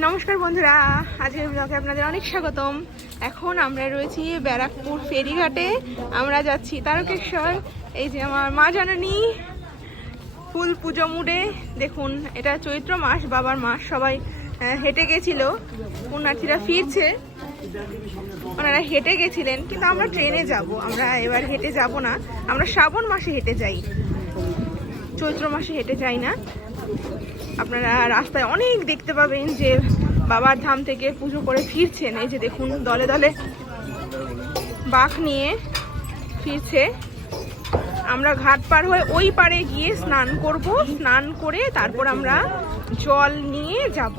নমস্কার বন্ধুরা, আজকের ব্লগে আপনাদের অনেক স্বাগতম। এখন আমরা রয়েছি ব্যারাকপুর ফেরিঘাটে। আমরা যাচ্ছি তারকেশ্বর। এই যে আমার মা জানানি ফুল পুজো মুডে। দেখুন, এটা চৈত্র মাস, বাবার মাস। সবাই হেঁটে গেছিল, পুণ্যার্থীরা ফিরছে। ওনারা হেঁটে গেছিলেন, কিন্তু আমরা ট্রেনে যাব। আমরা এবার হেঁটে যাব না, আমরা শ্রাবণ মাসে হেঁটে যাই, চৈত্র মাসে হেঁটে যাই না। আপনারা রাস্তায় অনেক দেখতে পাবেন যে বাবার ধাম থেকে পুজো করে ফিরছেন। এই যে দেখুন, দলে দলে বাঁক নিয়ে ফিরছে। আমরা ঘাট পার হয়ে ওই পারে গিয়ে স্নান করব। স্নান করে তারপর আমরা জল নিয়ে যাব।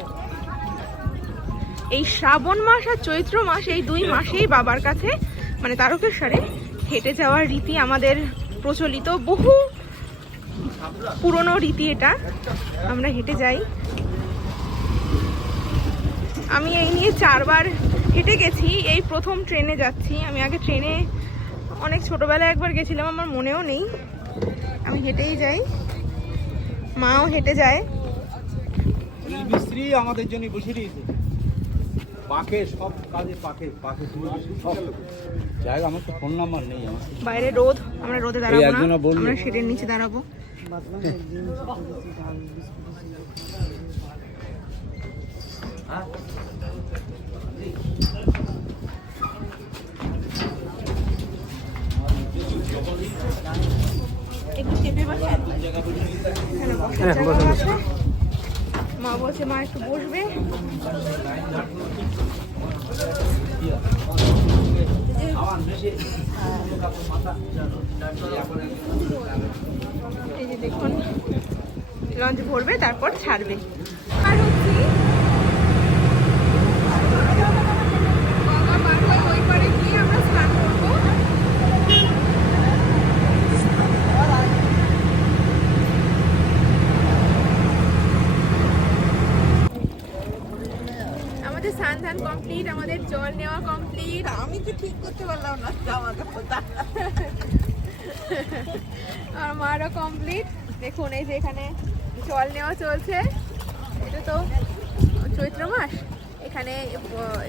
এই শ্রাবণ মাস আর চৈত্র মাস, এই দুই মাসেই বাবার কাছে মানে তারকেশ্বরে হেঁটে যাওয়ার রীতি আমাদের প্রচলিত, বহু পুরনো রীতি এটা। আমরা হেঁটে যাই। আমি এই নিয়ে 4 বার হেঁটে গেছি, এই প্রথম ট্রেনে যাচ্ছি। আমি আগে ট্রেনে অনেক ছোটবেলায় একবার গেছিলাম, আমার মনেও নেই। আমি হেঁটেই যাই, মাও হেঁটে যায়। মিস্ত্রি আমাদের জন্য বসে দিয়েছে, পাকে সব কাজে পাকে পাকে সব জায়গা। আমার তো ফোন নাম্বার নেই। আমার বাইরে রোদ, আমরা রোদে দাঁড়াবো না, আমরা শেডের নিচে দাঁড়াবো। একটু চেপে বসেন, এখানে বসার জায়গা আছে। মা বলছে মা একটু বসবে। এই যে দেখুন, লঞ্চ ভরবে, তারপর ছাড়বে। আর হচ্ছে ওই পারে গিয়ে আমরা স্নান করবো। আমাদের স্নান ধান কমপ্লিট, আমাদের জল নেওয়া কমপ্লিট। আমি তো ঠিক করতে পারলাম না জামা কাপড়টা। আর মারও কমপ্লিট। দেখুন, এই যে এখানে জল নেওয়া চলছে। এটা তো চৈত্র মাস, এখানে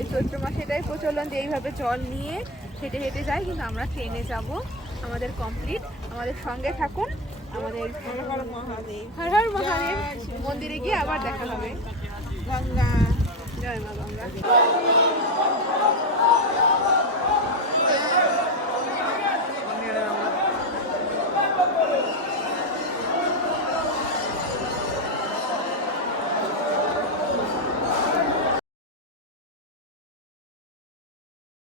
এই চৈত্র মাসে এটাই প্রচলন যে এইভাবে জল নিয়ে হেঁটে হেঁটে যায়। কিন্তু আমরা ট্রেনে যাব, আমাদের কমপ্লিট। আমাদের সঙ্গে থাকুন। আমাদের হর হর মহাদেব মন্দিরে গিয়ে আবার দেখা হবে। গঙ্গা, জয় মা গঙ্গা।